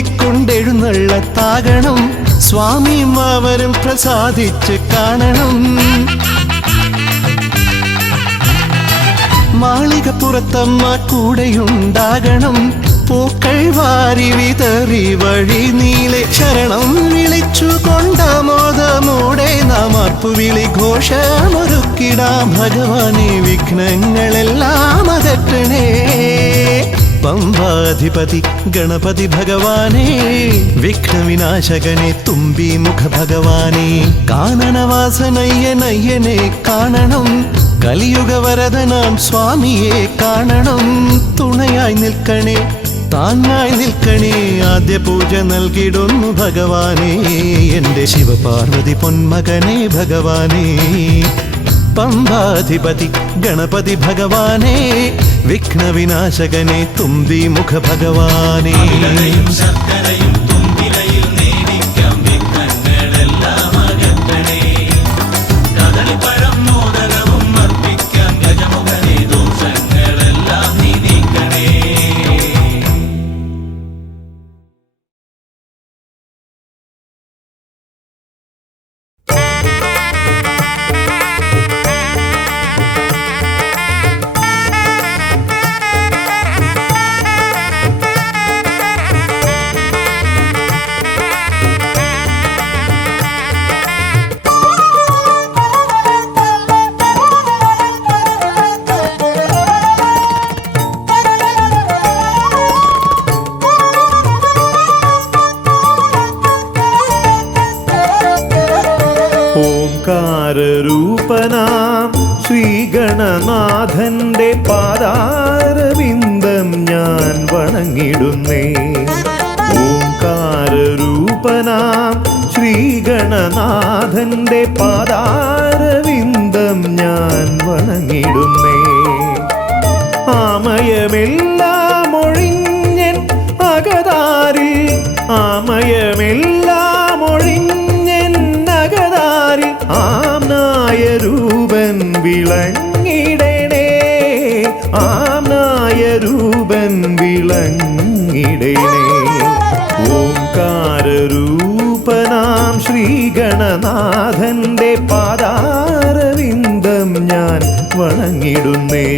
ഊതിക്കൊണ്ടെഴുന്നള്ളത്താകണം. സ്വാമിയും അവരും പ്രസാദിച്ച് കാണണം. മാളികപ്പുറത്തമ്മ കൂടെയുണ്ടാകണം. പൂക്കൾ വാരി വിതറി വഴി നീളെ ശരണം വിളിച്ചു കൊണ്ടാമോദമോടെ നാം അർപ്പുവിളി ഘോഷമൊരുക്കിടാം. ഭഗവാനെ വിഘ്നങ്ങളെല്ലാം അകറ്റണേ. പമ്പാധിപതി ഗണപതി ഭഗവാനെ, വിഘ്നവിനാശകനെ തുമ്പി മുഖ ഭഗവാനെ, കാനനവാസനയ്യനയ്യനെ കാണണം. കലിയുഗവരദനാം സ്വാമിയെ കാണണം. തുണയായി നിൽക്കണേ, താങ്ങായി നിൽക്കണേ, ആദ്യ പൂജ നൽകിടുന്നു ഭഗവാനെ. എൻ്റെ ശിവപാർവതി പൊന്മകനെ ഭഗവാനെ. പമ്പാധിപതി ഗണപതി ഭഗവാനെ, വിഘ്നവിനാശകനെ തുമ്പി മുഖ ഭഗവാനെ. ശർക്കരയും തുമ്പിലയിൽ നേടിക്കാം വിഘ്നങ്ങളെല്ലാം അകറ്റണേ. കദളിപ്പഴം മോദകവും അർപ്പിക്കാം ഗജമുഖനെ, ദോഷങ്ങളെല്ലാം നീ നീക്കണേ. ഓംകാരരൂപനാം ശ്രീഗണനാഥന്റെ പാദാരവിന്ദം ഞാൻ വണങ്ങിടുന്നേ. ഓംകാരരൂപനാം ശ്രീഗണനാഥന്റെ പാദാരവിന്ദം ഞാൻ വണങ്ങിടുന്നേ. ആമയമെല്ലാം ഒഴിഞ്ഞൻ അകതാരിൽ, ആമയമെല്ലാം ഒഴിഞ്ഞൻ അകതാരിൽ ആംനായ രൂപൻ വിളങ്ങിടണേ. ആംനായ രൂപൻ വിളങ്ങിടണേ. ഓംകാരരൂപനാം ശ്രീഗണനാഥന്റെ പാദാരവിന്ദം ഞാൻ വണങ്ങിടുന്നേ.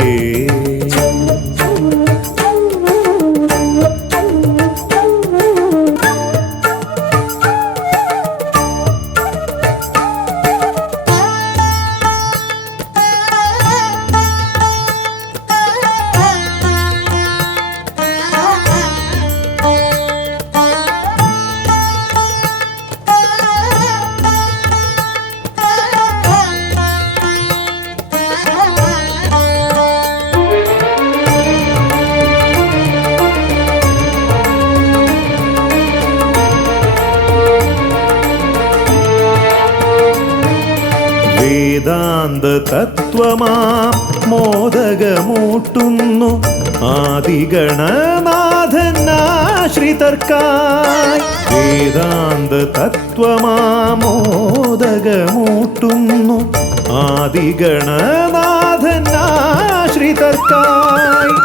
വേദാന്ത തത്വമാം മോദകമൂട്ടുന്നു ആദിഗണനാഥനാശ്രിതർക്കായി. വേദാന്ത തത്വമാം മോദകമൂട്ടുന്നു ആദിഗണനാഥനാശ്രിതർക്കായി.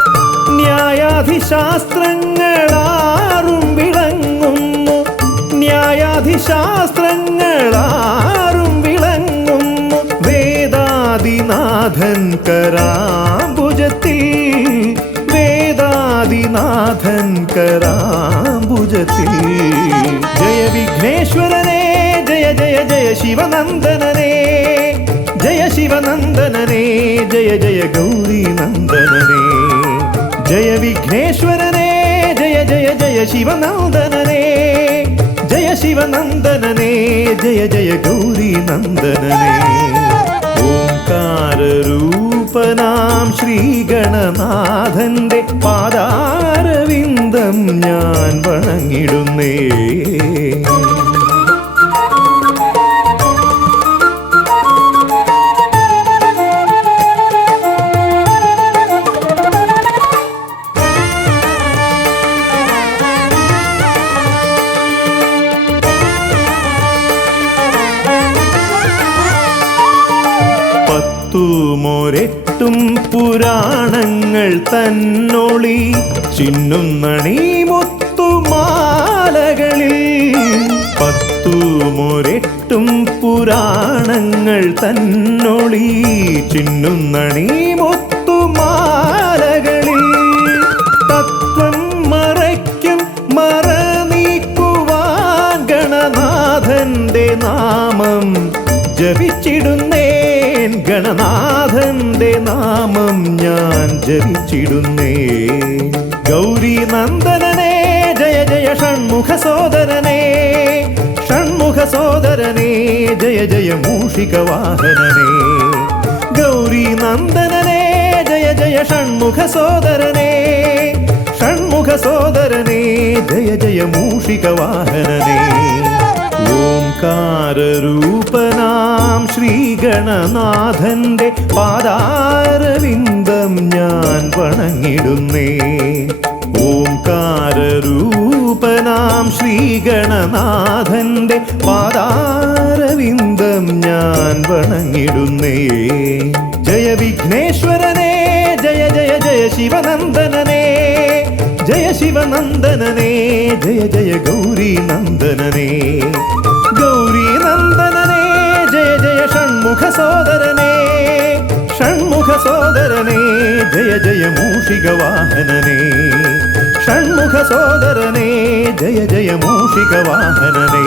ന്യായാധിശാസ്ത്രങ്ങളാറും വിളങ്ങുന്നു, ന്യായാധിശാസ്ത്രങ്ങളാറും വിളങ്ങുന്നു. വേദാദിനാഥൻ കരാംബുജത്തിൽ, വേദാദിനാഥൻ കരാംബുജത്തിൽ. ജയ വിഘ്നേശ്വരനെ ജയ ജയ ജയ ശിവനന്ദനനെ, ജയ ശിവനന്ദനനെ ജയ ജയ ഗൗരി നന്ദനനെ. ജയ വിഘ്നേശ്വരനെ ജയ ജയ ജയ ശിവനന്ദനനെ, ജയ ശിവനന്ദനനെ ജയ ജയ ഗൗരി നന്ദനനെ. ഓംകാരരൂപനാം ശ്രീഗണനാഥന്റെ പാദാരവിന്ദം ഞാൻ വണങ്ങിടുന്നേ. ും പുരാണങ്ങൾ തന്നൊളി ചിന്നുന്നണി മുത്തുമാല തന്നൊളി ചിന്നുന്നണി മുത്തുമാലകളിൽ തത്വം മറയ്ക്കും മറ നീക്കുവാൻ ഗണനാഥന്റെ നാമം ജപിച്ചിടുന്നേൻ ഗണനാഥന്റെ നാമം ഞാൻ ജപിച്ചിടുന്നേൻ ഗൗരി നന്ദനനേ ജയ ജയ ഷൺമുഖ സോദരനേ ഷൺമുഖ സോദരനേ ജയ ജയ മൂഷിക വാഹനനേ ഗൗരി നന്ദനനേ ജയ ജയ ഷൺമുഖ സോദരനേ ഷൺമുഖ സോദരനേ ജയ ജയ മൂഷിക വാഹനനേ ഓംകാരരൂപനാം ശ്രീഗണനാഥന്റെ പാദാരവിന്ദം ഞാൻ വണങ്ങിടുന്നേ ഓംകാരരൂപനാം ശ്രീഗണനാഥന്റെ പാദാരവിന്ദം ഞാൻ വണങ്ങിടുന്നേ ജയ വിഘ്നേശ്വരനേ ജയ ജയ ജയ ശിവനന്ദനനേ ജയ ശിവനന്ദനനേ ജയ ജയ ഗൗരി നന്ദനനേ ഗൗരി നന്ദനനേ ജയ ജയ ഷൺമുഖ സോദരനേ ഷൺമുഖ സോദരനേ ജയ ജയ മൂഷിക വാഹനനേ ഷൺമുഖ സോദരനേ ജയ ജയ മൂഷിക വാഹനനേ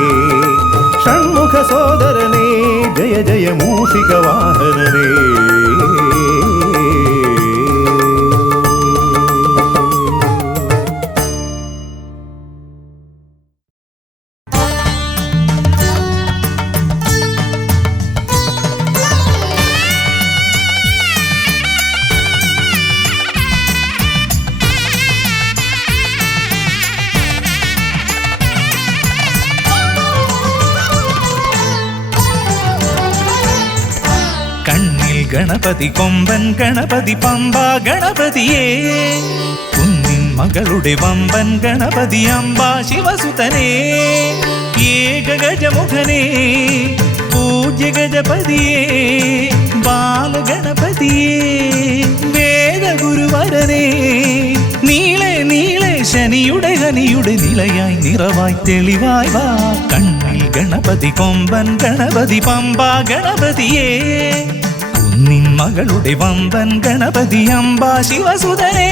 ഷൺമുഖ സോദരനേ ജയ ജയ മൂഷിക വാഹനനേ ഗണപതി കൊമ്പൻ ഗണപതി പമ്പ ഗണപതിയേ കുന്നിൻ മകളുടെ വമ്പൻ ഗണപതി അമ്പ ശിവസുതനേ ഏകഗജമുഖനേ പൂജ്യ ഗജപതിയേ ബാലഗണപതിയേ വേദഗുരുവരനേ നീളെ നീളെ ശനിയുടെ ഹനിയുടെ നിലയായി നിറവായി തെളിവായി വാ കണ്ണിൽ ഗണപതി കൊമ്പൻ ഗണപതി പമ്പ ഗണപതിയേ നിൻ മകളുടെ വമ്പൻ ഗണപതി അമ്പ ശിവസുതനേ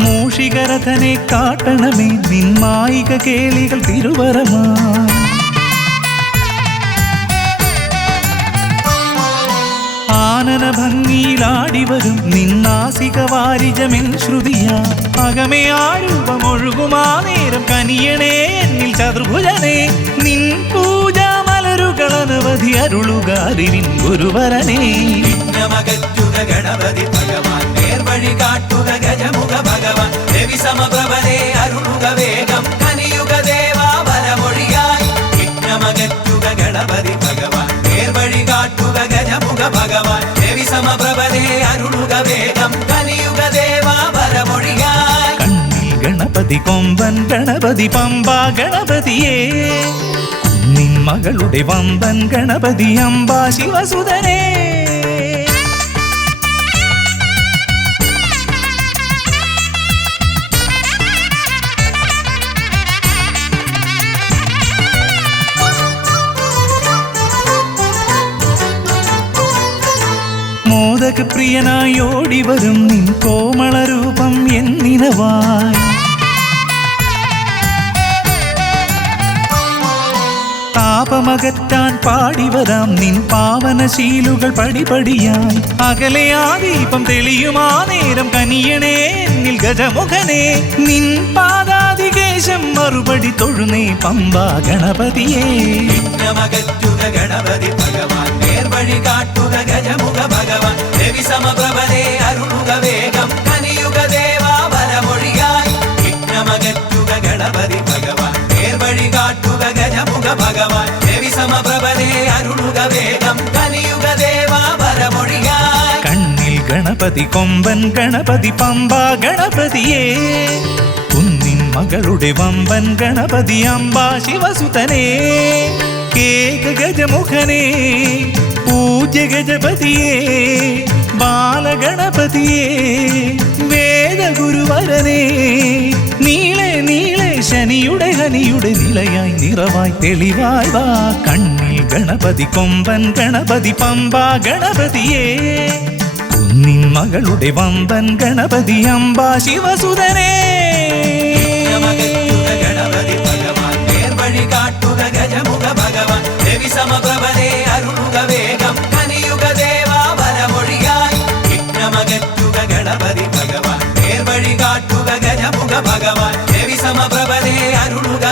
മൂഷികരഥനെ കാട്ടണമേ നിന്മായിക കേളികൾ തിരുവരമാ ആനന ഭംഗിയിലാടിവരും നിന്നാസിക വാരിജമെൻ ശ്രുതിയാ അകമേ ആരൂപമൊഴുകുമാ നേരം കനിയണേ എന്നിൽ ചതുർഭുജനേ നിൻ പൂജ മലരുകളനവധി അരുളുകാരിൻ ഗുരുവരനേ വിഘ്നമകറ്റുക ഗണപതി ഭഗവാൻ നേർവഴി കാട്ടുക ഗജമുഖ ഭഗവാൻ രവി സമപ്രഭനെ അരുളുക വേഗം കനിയുക ദേവാ വരമൊഴിയായി വിഘ്നമകറ്റുക ഗണപതി ഭഗവാൻ നേർവഴി കാട്ടുക ഗജമുഖ ഭഗവാൻ രവി സമപ്രഭനെ അരുളുക വേഗം കനിയുക ദേവാ വരമൊഴിയായി കണ്ണിൽ ഗണപതി കൊമ്പൻ ഗണപതി പമ്പ ഗണപതിയേ നിൻ മകളുടെ വമ്പൻ ഗണപതി അമ്പ ശിവസുതനേ മോദകപ്രിയനായി ഓടിവരും നിൻ കോമളരൂപം എന്നിനവായി താപമകറ്റാൻ പാടിവരാം നിൻ പാവനശീലുകൾ പടിപടിയായി അകലെ ആ ദീപം തെളിയുമാ നേരം കനിയണേ എന്നിൽ ഗജമുഖനേ നിൻ പാദാതികേശം മറുപടി തൊഴുന്നേ പമ്പ ഗണപതിയേ വിഘ്നമകറ്റുക ഗണപതി ഭഗവാൻ നേർവഴി കാട്ടുക ഗജമുഖ ഭഗവാൻ രവി സമപ്രഭനെ അരുളുക വേഗം കനിയുക ദേവാ വരമൊഴിയായി വിഘ്നമകറ്റുക ഗണപതി ഭഗവാൻ നേർവഴി കാട്ടുക ഗജമുഖ ഭഗവാൻ രവി സമപ്രഭനെ അരുളുക വേഗം കനിയുക ദേവാ വരമൊഴിയായി കണ്ണിൽ ഗണപതി കൊമ്പൻ ഗണപതി പമ്പ ഗണപതിയേ കുന്നിൻ മകളുടെ വമ്പൻ ഗണപതി അംബ ശിവസുതനേ കേക ഗജമുഖനേ പൂജ്യ ഗജപതിയേ ബാലഗണപതിയേ വേദഗുരുവരനേ നീളെ നീളെ ശനിയുടെ ഹനിയുടെ നിലയായി നിറവായി തെളിവായി വാ കണ്ണിൽ ഗണപതി കൊമ്പൻ ഗണപതി പമ്പ ഗണപതിയേ കുന്നിൻ മകളുടെ വമ്പൻ ഗണപതി അംബ ശിവസുതനേ ഗണപതി ഭഗവാൻ നേർവഴി കാട്ടുക ഗജമുഖ ഭഗവാൻ രവി സമപ്രഭനെ അരുളുക വേഗം കനിയുക ദേവാ വരമൊഴിയായി വിഘ്നമകറ്റുക ഗണപതി ഭഗവാൻ നേർവഴി കാട്ടുക ഗജമുഖ ഭഗവാൻ രവി സമപ്രഭനെ അരുളുക